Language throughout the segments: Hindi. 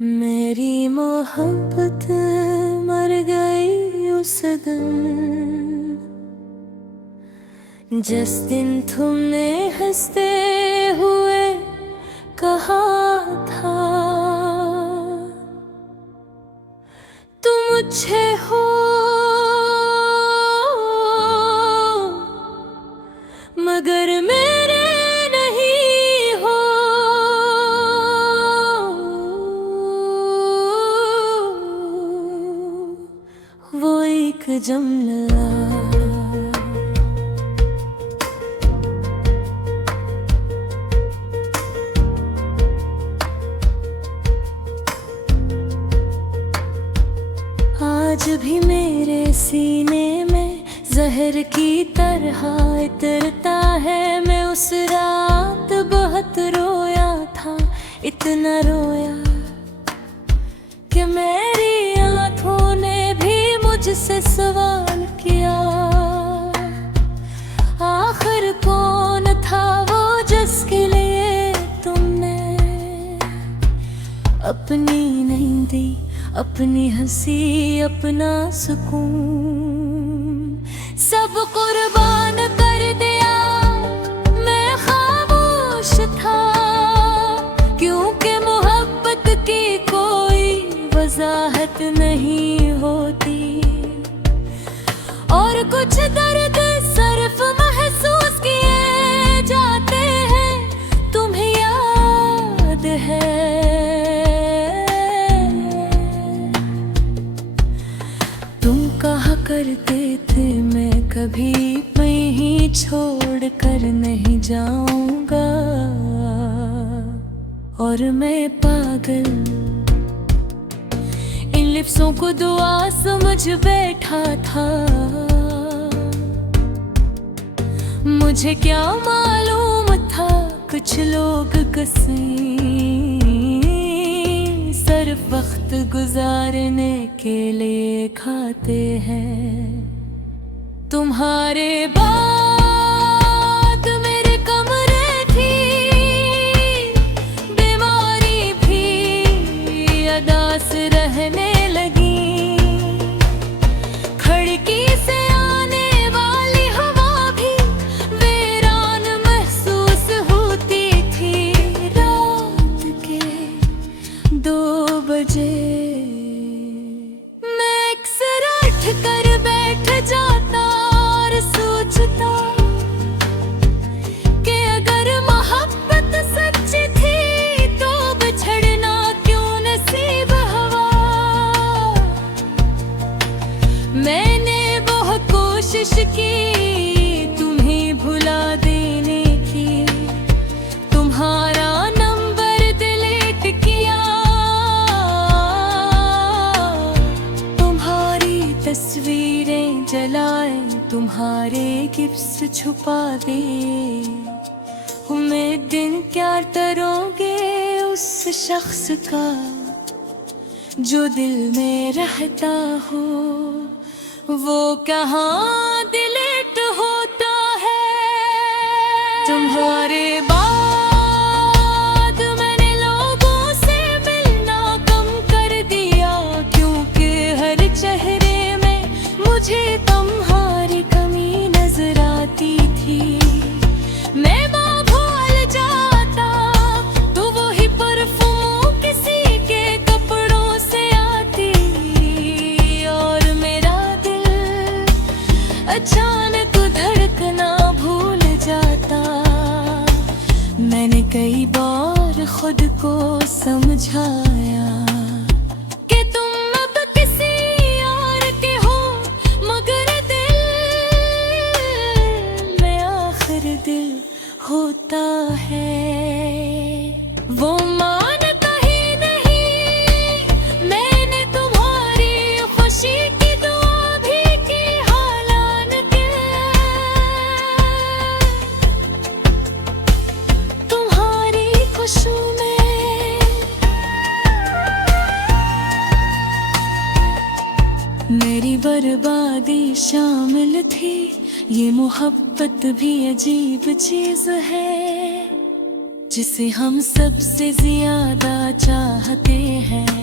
मेरी मोहब्बत मर गई उस दिन जिस दिन तुमने हंसते हुए कहा था तुम मुझे हो मगर मेरे नहीं हो। वो एक जुमला आज भी मेरे सीने में जहर की तरह इतरता है। मैं उस रात बहुत रोया था, इतना रोया कि मेरी आँखों ने भी मुझसे सवाल किया, आखिर कौन था वो जिसके लिए तुमने अपनी नहीं दी, अपनी हंसी अपना सुकून सब कुर्बान कर दिया। मैं खामोश था क्योंकि मोहब्बत की कोई वजाहत नहीं होती और कुछ दर्द सिर्फ महसूस किए जाते हैं। तुम्हें याद है तुम कहा करते थे मैं कभी कहीं छोड़ कर नहीं जाऊंगा, और मैं पागल इन लिप्सों को दुआ समझ बैठा था। मुझे क्या मालूम था कुछ लोग कहीं सिर्फ वक्त गुजारने के लिए खाते हैं। तुम्हारे बाद मेरे कमरे थी बीमारी भी अदास रहने लगी, खिड़की से आने वाली हवा भी वीरान महसूस होती थी। रात के 2 बजे मैं अक्सर उठ कर बैठ जाता और सोचता कि अगर मोहब्बत सच्ची थी तो बिछड़ना क्यों नसीब हवा। मैंने बहुत कोशिश की तुम्हें भुला देने की, तुम्हारा नंबर डिलीट किया, तुम्हारी तस्वीरें जलाए, तुम्हारे गिफ्ट्स छुपा दे। मैं दिन क्या करोगे उस शख्स का जो दिल में रहता हो, वो कहाँ डिलीट होता है। तुम्हारे बाद मैंने लोगों से मिलना कम कर दिया क्योंकि हर चेहरे में मुझे तुम्हारी कमी नजर आती थी। मैं भूल जाता तो वही परफ्यूम किसी के कपड़ों से आती और मेरा दिल अचानक धड़कना भूल जाता। मैंने कई बार खुद को समझाया कि तुम अब किसी और के हो, मगर दिल में आखिर दिल होता है। वो मानता ही नहीं मैंने तुम्हारी खुशी की दुआ भी की, हालांकि तुम्हारी खुशियों में मेरी बर्बादी शामिल थी। ये मोहब्बत भी अजीब चीज है जिसे हम सबसे ज्यादा चाहते हैं।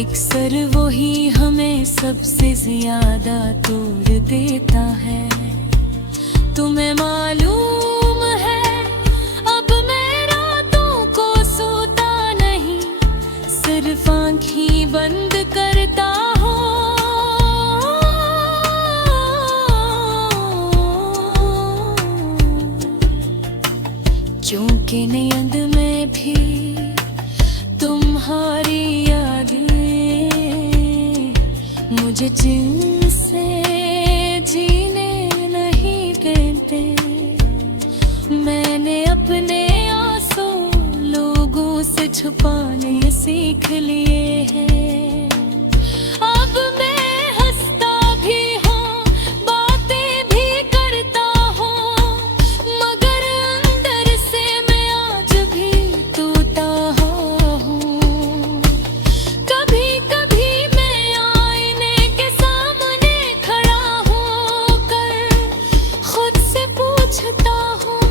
अक्सर वही हमें सबसे ज्यादा तोड़ देता है। तुम्हें मालूम है अब मैं रातों को सोता नहीं, सिर्फ आँखें बंद करता हूँ। क्योंकि नींद में भी तुम्हारी यादें मुझे चैन से जीने नहीं देते। मैंने अपने आंसू लोगों से छुपाने सीख लिए हैं। अब मैं हंसता भी हूँ, बातें भी करता हूँ, मगर अंदर से मैं आज भी टूटा हूँ। कभी कभी मैं आईने के सामने खड़ा होकर खुद से पूछता हूँ,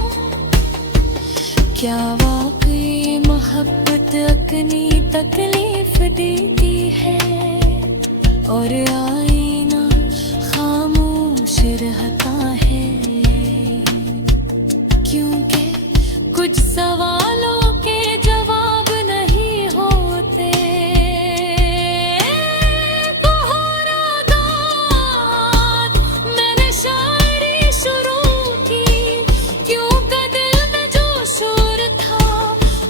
क्या वाकई मोहब्बत अपनी तकलीफ देती है और आईना खामोश रहता है? क्योंकि कुछ सवालों के जवाब नहीं होते। मैंने शायरी शुरू की क्योंकि दिल में जो शोर था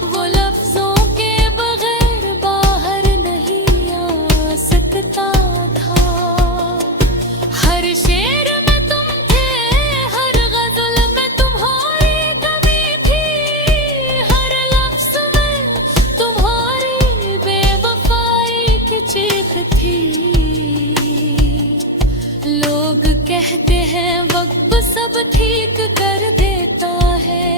वो लफ्जों के बगैर बाहर नहीं आ सकता था। हर शेर में तुम थे, हर गजल में तुम्हारी कमी थी, हर लफ्ज में तुम्हारी बेवफाई की चीख थी। लोग कहते हैं वक्त सब ठीक कर देता है,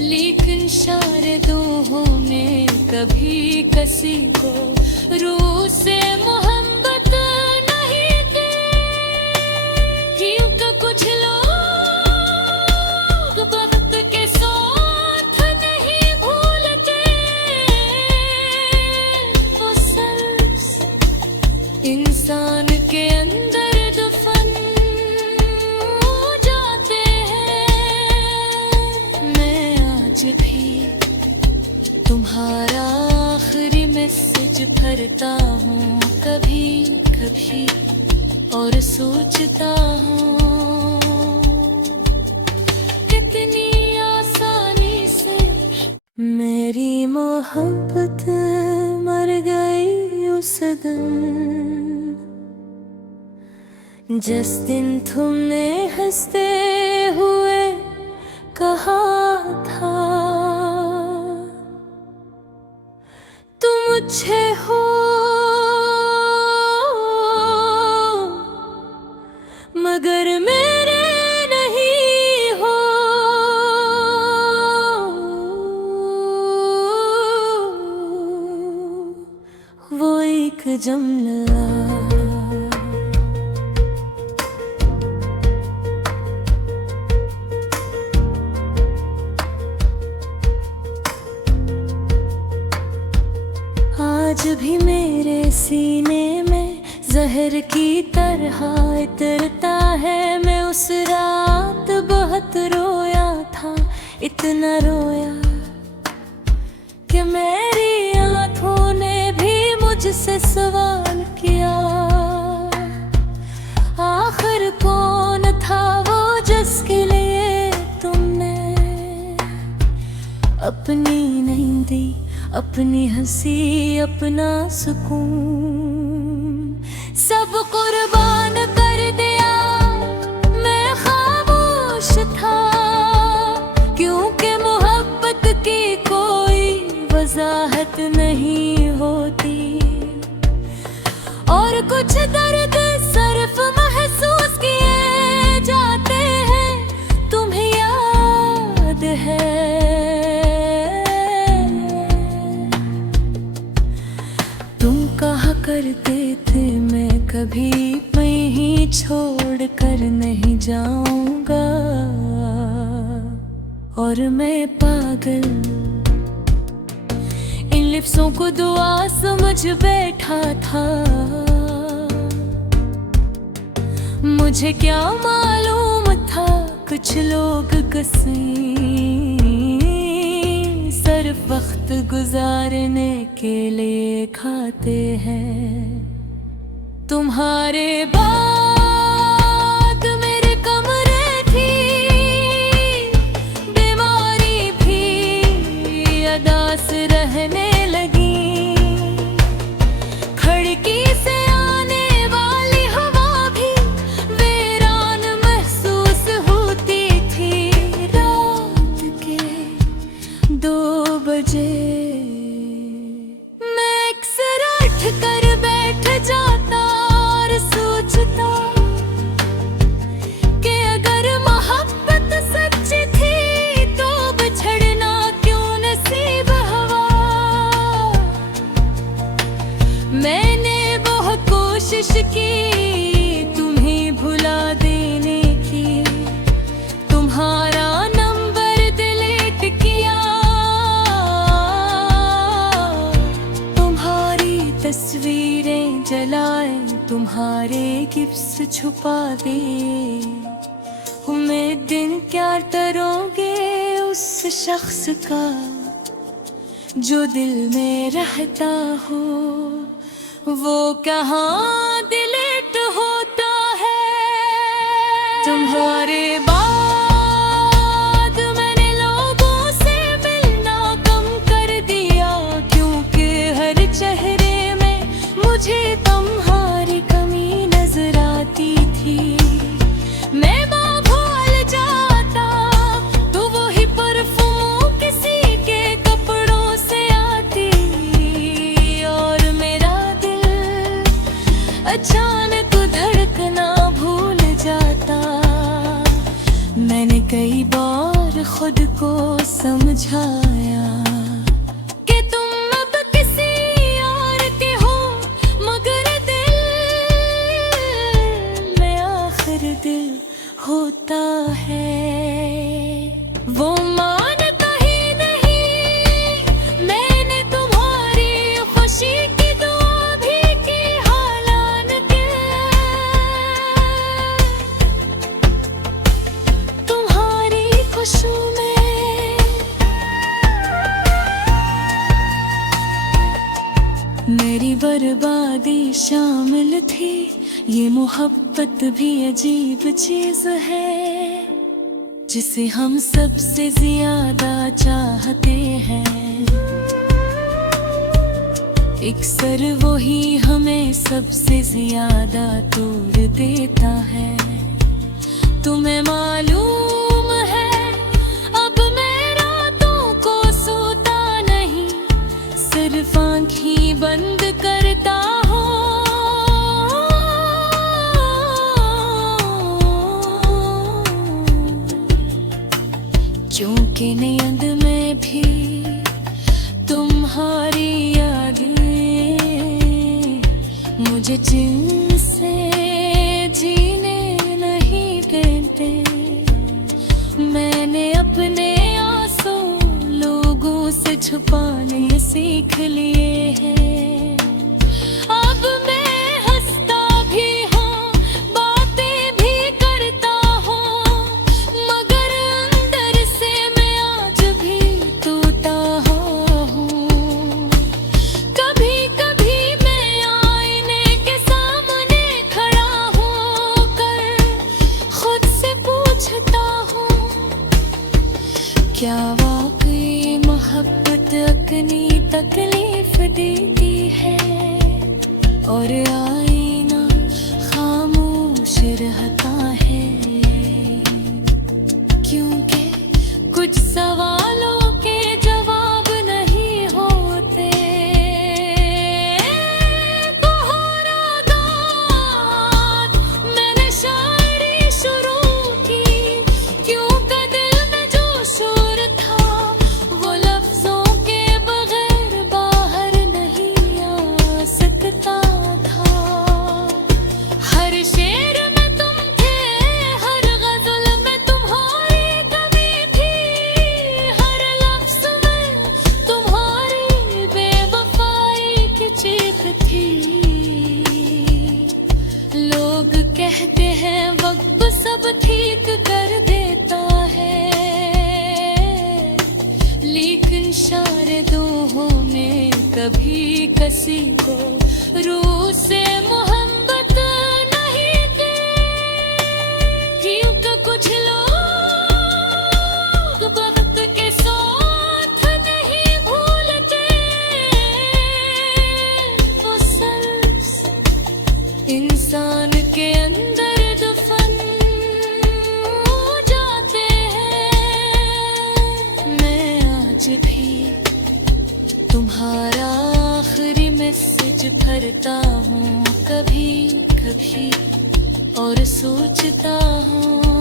लेकिन शायदों ने कभी किसी को रूह से मोहब्बत नहीं की। क्योंकि कुछ लोग वक्त के साथ नहीं भूलते, वो सर्स इंसान के अंदर दफन हो जाते हैं। मैं आज भी तुम्हारा आखिरी मैसेज पढ़ता हूँ कभी कभी और सोचता हूँ कितनी आसानी से मेरी मोहब्बत मर गई उस दिन, जिस दिन तुमने हंसते हुए कहा था तुम मुझे हो, मगर मेरे नहीं हो। वो एक जुमला आज भी मेरे सीने में जहर की तरह इतरता है। मैं उस रात बहुत रोया था, इतना रोया कि मेरी आँखों ने भी मुझसे सवाल किया, आखिर कौन था वो जिसके लिए तुमने अपनी नहीं दी, अपनी हंसी अपना सुकून सब कुर्बान कर दिया। मैं खामोश था क्योंकि मोहब्बत की कोई वजाहत नहीं होती, और कुछ दर्द सिर्फ महसूस किए जाते हैं। तुम्हें याद है कहा करते थे मैं कभी कहीं छोड़ कर नहीं जाऊंगा, और मैं पागल इन लफ्जों को दुआ समझ बैठा था। मुझे क्या मालूम था कुछ लोग कसीं सिर्फ वक्त गुजारने के लिए खाते हैं। तुम्हारे बाद मेरे कमरे थी, बीमारी भी अदा से रहने लगी। खिड़की से आने वाली हवा भी वीरान महसूस होती थी। रात के 2 बजे मैं अक्सर उठ कर बैठ जाता और सोचता कि अगर मोहब्बत सच्ची थी तो बिछड़ना क्यों नसीब हुआ। मैंने बहुत कोशिश की तुम्हें भुला देने की, तुम्हारा नंबर डिलीट किया, तुम्हारी तस्वीरें जलाए, तुम्हारे गिफ्ट्स छुपा दे। उम्मीदें क्या करोगे उस शख्स का जो दिल में रहता हो, वो कहाँ डिलीट होता है। तुम्हारे बाद मैंने लोगों से मिलना कम कर दिया, क्योंकि हर चेहरे में मुझे तुम्हारी कमी नजर आती थी। मैं भूल जाता तो वही परफ्यूम किसी के कपड़ों से आती, और मेरा दिल अचानक धड़कना भूल जाता। मैंने कई बार खुद को समझाया कि तुम अब किसी और के हो, मगर दिल में आखिर दिल होता है। वो मानता ही नहीं मैंने तुम्हारी खुशी की दुआ भी की, हालांकि तुम्हारी खुशियों में मेरी बर्बादी शामिल थी। ये मोहब्बत भी अजीब चीज है जिसे हम सबसे ज्यादा चाहते हैं। अक्सर वही हमें सबसे ज्यादा तोड़ देता है। तुम्हें मालूम है अब मैं रातों को सोता नहीं, सिर्फ आँखें बंद करता हूँ। क्योंकि नींद में भी तुम्हारी यादें मुझे चैन से जीने नहीं देते। मैंने अपने आंसू लोगों से छुपाने सीख लिए हैं। अब मैं हंसता भी हूँ, बातें भी करता हूँ, मगर अंदर से मैं आज भी टूटा हूँ। कभी कभी मैं आईने के सामने खड़ा होकर खुद से पूछता हूँ, क्या वाकई मोहब्बत अपनी तकलीफ देती है और आईना खामोश रहता है। क्योंकि कुछ सवालों के जवाब नहीं होते। मैंने शायरी शुरू की, क्योंकि दिल में जो शोर था वो लफ्जों के बगैर बाहर नहीं आ सकता था। एक शारदों ने कभी किसी को रूह से मोहब्बत नहीं की। क्योंकि कुछ लोग वक्त के साथ नहीं भूलते, वो सर्स इंसान के अंदर दफन हो जाते हैं। मैं आज भी तुम्हारा आखिरी मैसेज भरता हूँ कभी कभी, और सोचता हूँ